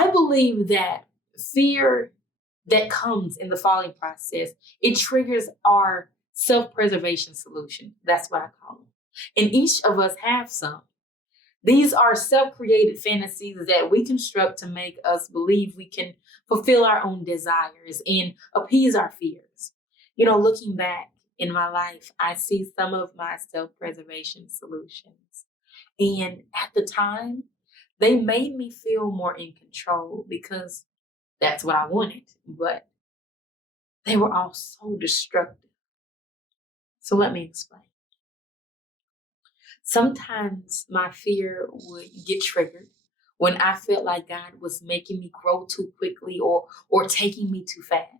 I believe that fear that comes in the falling process, it triggers our self-preservation solution. That's what I call them. And each of us have some. These are self-created fantasies that we construct to make us believe we can fulfill our own desires and appease our fears. Looking back in my life, I see some of my self-preservation solutions. And at the time, they made me feel more in control because that's what I wanted. But they were all so destructive. So let me explain. Sometimes my fear would get triggered when I felt like God was making me grow too quickly or taking me too fast.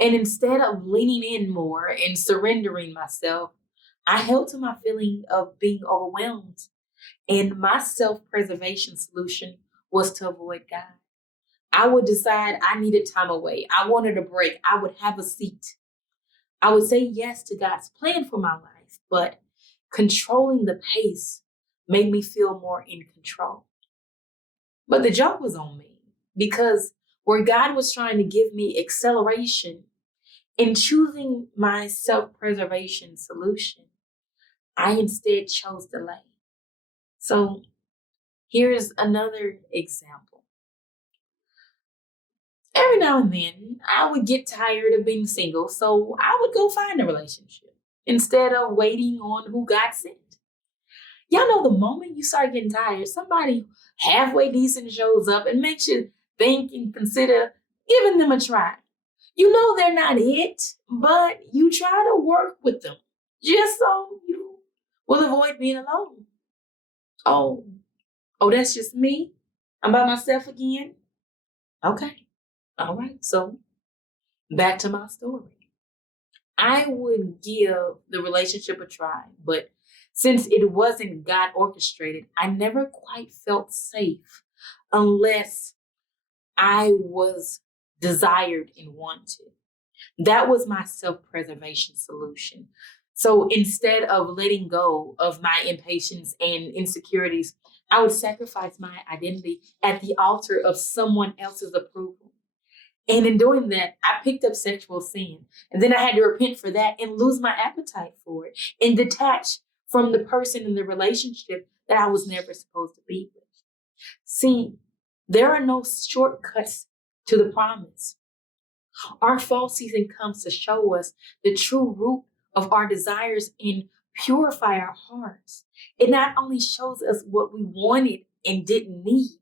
And instead of leaning in more and surrendering myself, I held to my feeling of being overwhelmed. And my self-preservation solution was to avoid God. I would decide I needed time away. I wanted a break. I would have a seat. I would say yes to God's plan for my life, but controlling the pace made me feel more in control. But the joke was on me because where God was trying to give me acceleration in choosing my self-preservation solution, I instead chose delay. So here's another example. Every now and then, I would get tired of being single, so I would go find a relationship instead of waiting on who God sent. Y'all know the moment you start getting tired, somebody halfway decent shows up and makes you think and consider giving them a try. You know they're not it, but you try to work with them just so you will avoid being alone. Oh, that's just me? I'm by myself again? Okay. All right. So back to my story. I would give the relationship a try, but since it wasn't God orchestrated, I never quite felt safe unless I was desired and wanted. That was my self-preservation solution. So instead of letting go of my impatience and insecurities, I would sacrifice my identity at the altar of someone else's approval. And in doing that, I picked up sexual sin. And then I had to repent for that and lose my appetite for it and detach from the person in the relationship that I was never supposed to be with. See, there are no shortcuts to the promise. Our fall season comes to show us the true root of our desires and purify our hearts. It not only shows us what we wanted and didn't need,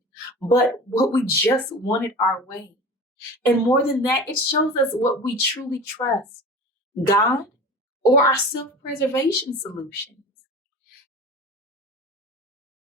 but what we just wanted our way. And more than that, it shows us what we truly trust, God or our self-preservation solution.